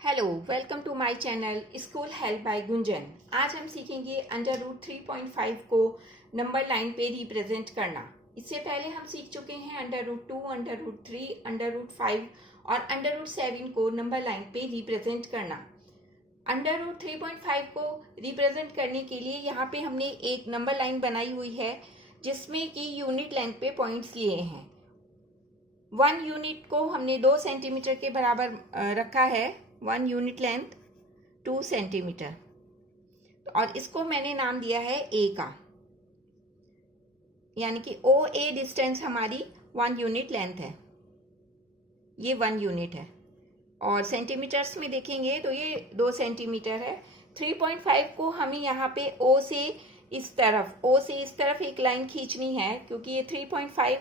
Hello, welcome to my channel school help by Gunjan. आज हम सीखेंगे अंडर रूट 3.5 को नंबर लाइन पे रिप्रेजेंट करना। इससे पहले हम सीख चुके हैं under root 2, under root 3, under root 5 और अंडर रूट 7 को नंबर लाइन पे रिप्रेजेंट करना। अंडर रूट 3.5 को रिप्रेजेंट करने के लिए यहाँ पे हमने एक नंबर लाइन बनाई हुई है जिसमें कि यूनिट लेंथ पे पॉइंट्स लिए हैं। 1 यूनिट को हमने 2 सेंटीमीटर के बराबर रखा है। 1 यूनिट लेंथ 2 सेंटीमीटर, और इसको मैंने नाम दिया है ए का, यानी कि ओ ए डिस्टेंस हमारी 1 यूनिट लेंथ है। ये 1 यूनिट है और सेंटीमीटर्स में देखेंगे तो ये 2 सेंटीमीटर है। 3.5 को हमें यहाँ पे ओ से इस तरफ एक लाइन खींचनी है, क्योंकि ये 3.5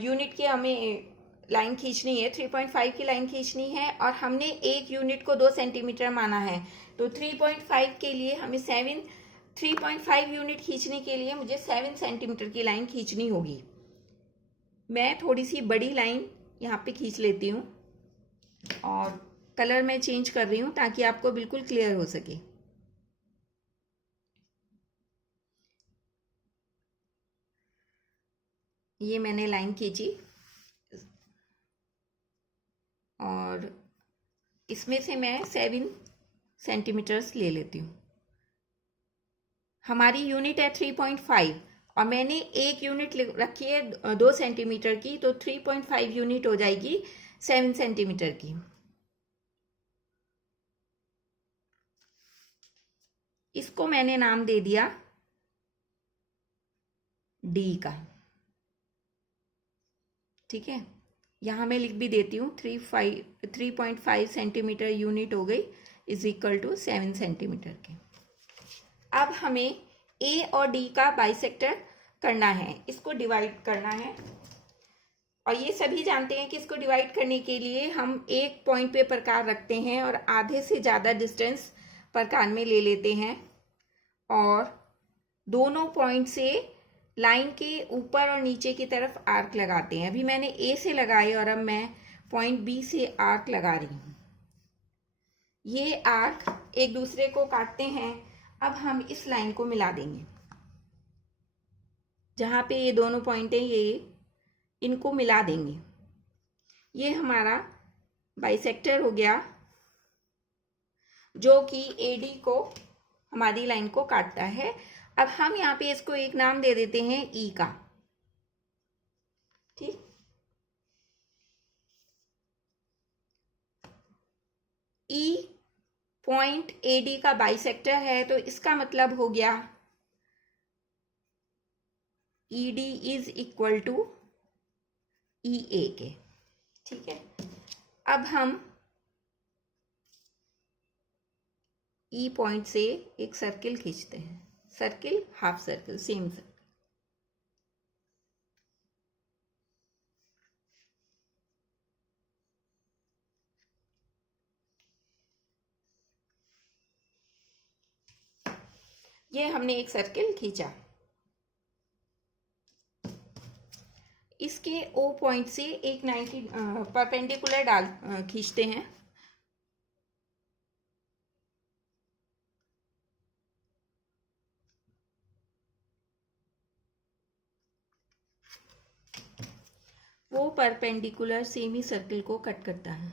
यूनिट के हमें लाइन खींचनी है, 3.5 की लाइन खींचनी है और हमने एक यूनिट को 2 सेंटीमीटर माना है। तो 3.5 के लिए हमें 3.5 यूनिट खींचने के लिए मुझे 7 सेंटीमीटर की लाइन खींचनी होगी। मैं थोड़ी सी बड़ी लाइन यहाँ पे खींच लेती हूँ और कलर मैं चेंज कर रही हूँ ताकि आपको बिल्कुल क्लियर हो सके। ये मैंने लाइन खींची और इसमें से मैं 7 सेंटीमीटर्स ले लेती हूँ। हमारी यूनिट है 3.5 और मैंने एक यूनिट रखी है 2 सेंटीमीटर की, तो 3.5 यूनिट हो जाएगी 7 सेंटीमीटर की। इसको मैंने नाम दे दिया डी का। ठीक है, यहाँ मैं लिख भी देती हूँ 3.5 सेंटीमीटर यूनिट हो गई इज इक्वल टू 7 सेंटीमीटर की। अब हमें ए और डी का बाइसेक्टर करना है, इसको डिवाइड करना है। और ये सभी जानते हैं कि इसको डिवाइड करने के लिए हम एक पॉइंट पे प्रकार रखते हैं और आधे से ज़्यादा डिस्टेंस प्रकार में ले लेते हैं और दोनों पॉइंट से लाइन के ऊपर और नीचे की तरफ आर्क लगाते हैं। अभी मैंने ए से लगाए और अब मैं पॉइंट बी से आर्क लगा रही हूँ। ये आर्क एक दूसरे को काटते हैं। अब हम इस लाइन को मिला देंगे, जहाँ पे ये दोनों पॉइंट हैं ये इनको मिला देंगे। ये हमारा बाइसेक्टर हो गया जो कि एडी को, हमारी लाइन को काटता है। अब हम यहाँ पे इसको एक नाम दे देते हैं ई का। ठीक, ई पॉइंट एडी का बाइसेक्टर है, तो इसका मतलब हो गया ED is equal to E A के। ठीक है, अब हम ई पॉइंट से एक सर्किल खींचते हैं, circle, half circle, same circle. ये हमने एक सर्किल खींचा। इसके ओ पॉइंट से एक 90 परपेंडिकुलर खींचते हैं। वो परपेंडिकुलर सेमी सर्किल को कट करता है।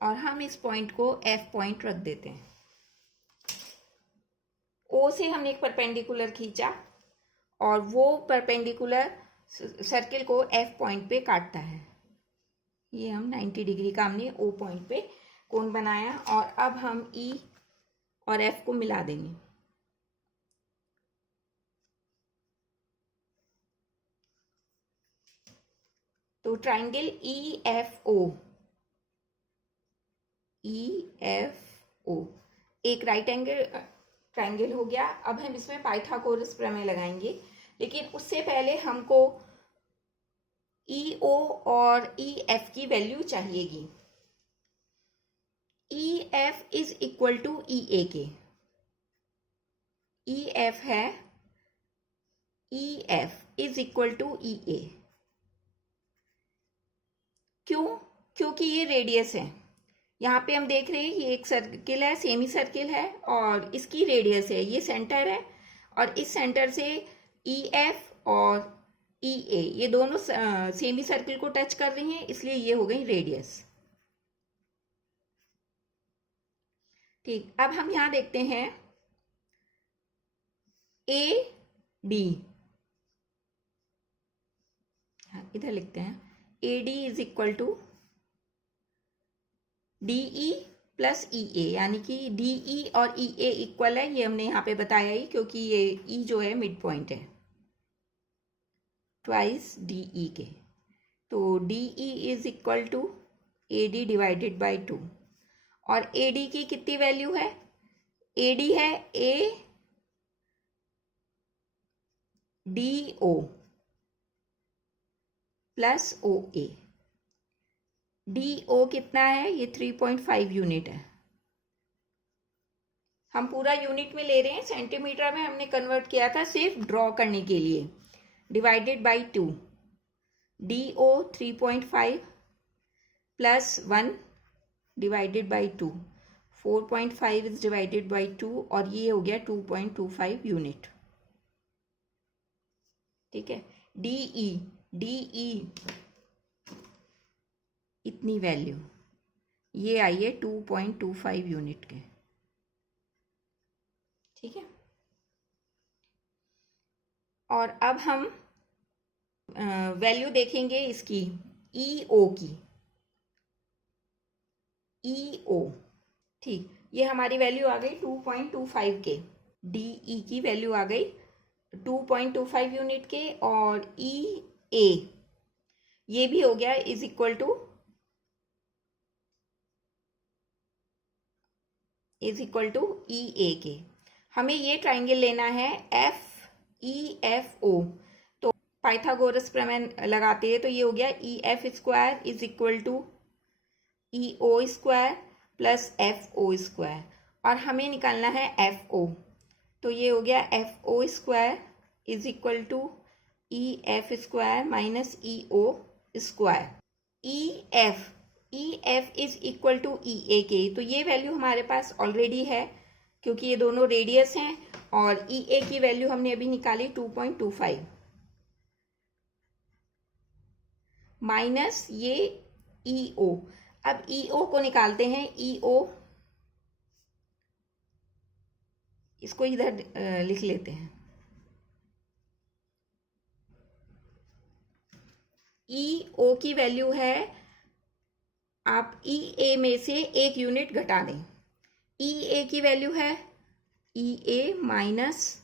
और हम इस पॉइंट को एफ पॉइंट रख देते हैं। ओ से हमने एक परपेंडिकुलर खींचा और वो परपेंडिकुलर सर्किल को एफ पॉइंट पे काटता है। ये हम 90 डिग्री का हमने ओ पॉइंट पे कोण बनाया और अब हम ई और एफ को मिला देंगे। तो ट्राइंगल ई एफ ओ एक राइट एंगल ट्राइंगल हो गया। अब हम इसमें पाइथागोरस प्रमेय लगाएंगे, लेकिन उससे पहले हमको ई ओ और ई एफ की वैल्यू चाहिएगी। E F is equal to E A K. E F है E F is equal to E A. क्यों? क्योंकि ये रेडियस है। यहाँ पे हम देख रहे हैं ये एक सर्किल है, सेमी सर्किल है, और इसकी रेडियस है, ये सेंटर है, और इस सेंटर से ई एफ और ई ए ये दोनों सेमी सर्किल को टच कर रही हैं, इसलिए ये हो गई रेडियस। ठीक, अब हम यहाँ देखते हैं ए डी, इधर लिखते हैं A D is equal to D E plus E A, यानी कि डीई और ई ए इक्वल है, ये हमने यहाँ पे बताया ही, क्योंकि ये ई जो है मिड पॉइंट है ट्वाइस डीई के। तो DE is equal to A D divided by 2, और ए डी की कितनी वैल्यू है? ए डी है A D O plus O A. D O कितना है? ये 3.5 यूनिट है। हम पूरा यूनिट में ले रहे हैं, सेंटीमीटर में हमने कन्वर्ट किया था सिर्फ ड्रॉ करने के लिए। Divided by 2, D O 3.5 plus 1 divided by 2, 4.5 is divided by 2, और ये हो गया 2.25 यूनिट। ठीक है, डीई डीई इतनी वैल्यू, ये आई है 2.25 यूनिट के। ठीक है, और अब हम वैल्यू देखेंगे इसकी ई ओ की। ई ओ, ठीक, ये हमारी वैल्यू आ गई 2.25 के। डीई की वैल्यू आ गई 2.25 यूनिट के, और ई ए ये भी हो गया is equal to E A के। हमें ये ट्राइंगल लेना है एफ ई एफ ओ, तो पाइथागोरस प्रमेय लगाते हैं, तो ये हो गया E F square is equal to E O square plus F O square, और हमें निकालना है एफ ओ, तो ये हो गया F O square is equal to E F square minus E O square. E F is equal to E A K, तो ये वैल्यू हमारे पास ऑलरेडी है, क्योंकि ये दोनों रेडियस हैं, और ई ए की वैल्यू हमने अभी निकाली 2.25 माइनस ये ई ओ। अब ई ओ को निकालते हैं, ई ओ इसको इधर लिख लेते हैं। ई ओ की वैल्यू है, आप ई ए में से एक यूनिट घटा दें, ई ए की वैल्यू है ई ए माइनस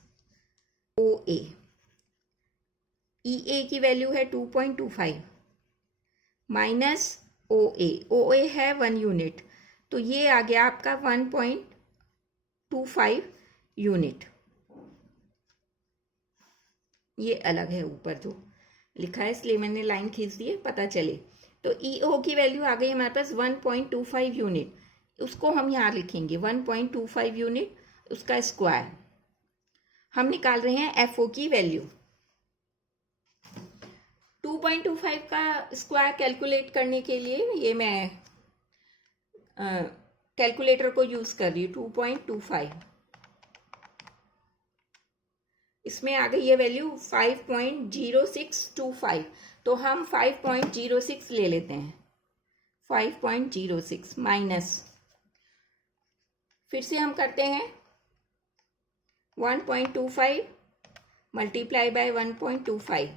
ओ ए। ई ए की वैल्यू है 2.25 माइनस ओ ए है 1 यूनिट, तो ये आ गया आपका 1.25 यूनिट। ये अलग है ऊपर जो लिखा है, इसलिए मैंने लाइन खींच दी है, पता चले। तो ई ओ की वैल्यू आ गई हमारे पास 1.25 यूनिट, उसको हम यहाँ लिखेंगे 1.25 यूनिट, उसका स्क्वायर। हम निकाल रहे हैं एफ ओ की वैल्यू। 2.25 का स्क्वायर कैलकुलेट करने के लिए ये मैं कैलकुलेटर को यूज कर रही हूँ। 2.25, इसमें आ गई ये वैल्यू 5.0625, तो हम 5.06 ले लेते हैं। 5.06 माइनस, फिर से हम करते हैं 1.25 मल्टीप्लाई बाय 1.25,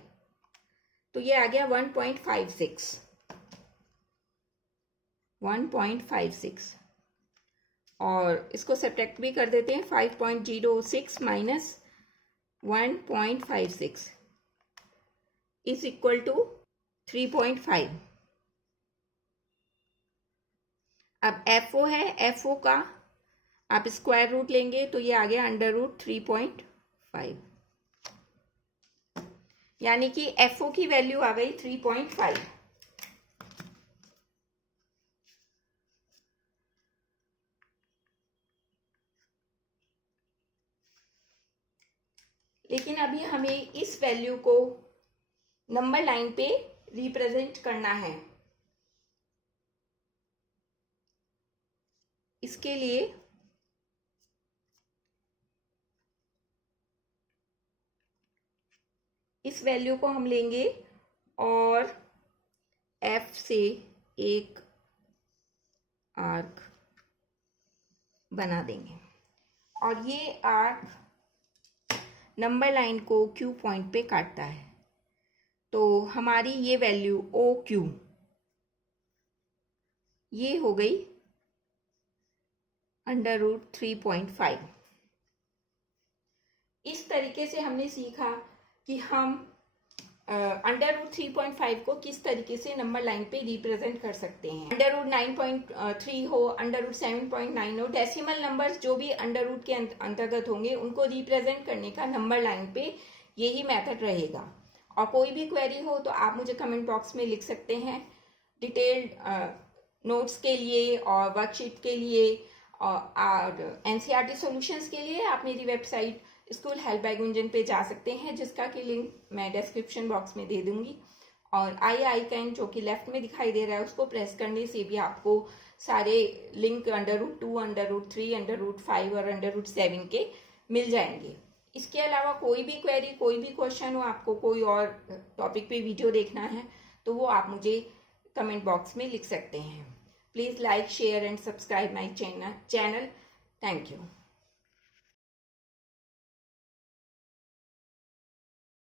तो ये आ गया 1.56, और इसको सब्ट्रैक्ट भी कर देते हैं। 5.06 माइनस 1.56 इज इक्वल टू 3.5। अब एफ ओ है, एफ ओ का आप स्क्वायर रूट लेंगे, तो ये आ गया अंडर रूट 3.5, यानी कि एफ ओ की वैल्यू आ गई 3.5। लेकिन अभी हमें इस वैल्यू को नंबर लाइन पे रिप्रेजेंट करना है। इसके लिए इस वैल्यू को हम लेंगे और F से एक आर्क बना देंगे और ये आर्क नंबर लाइन को Q पॉइंट पे काटता है। तो हमारी ये वैल्यू OQ ये हो गई √3.5। इस तरीके से हमने सीखा कि हम √3.5 को किस तरीके से नंबर लाइन पे रिप्रेजेंट कर सकते हैं। √9.3 हो, √7.9 हो, डेसिमल नंबर्स जो भी √ के अंतर्गत होंगे उनको रिप्रेजेंट करने का नंबर लाइन पे यही मेथड रहेगा। और कोई भी क्वेरी हो तो आप मुझे कमेंट बॉक्स में लिख सकते हैं। डिटेल्ड नोट्स के लिए और वर्कशीट के लिए और NCERT सॉल्यूशंस के लिए आप मेरी website school help by Gunjan पे जा सकते हैं, जिसका कि लिंक मैं डिस्क्रिप्शन बॉक्स में दे दूंगी। और आई आइकन जो कि लेफ्ट में दिखाई दे रहा है उसको प्रेस करने से भी आपको सारे लिंक √2, √3, √5 और √7 के मिल जाएंगे। इसके अलावा कोई भी क्वेरी, कोई भी क्वेश्चन हो, आपको कोई और टॉपिक पे वीडियो देखना है तो वो आप मुझे कमेंट बॉक्स में लिख सकते हैं। Please like, share and subscribe my channel. Thank you.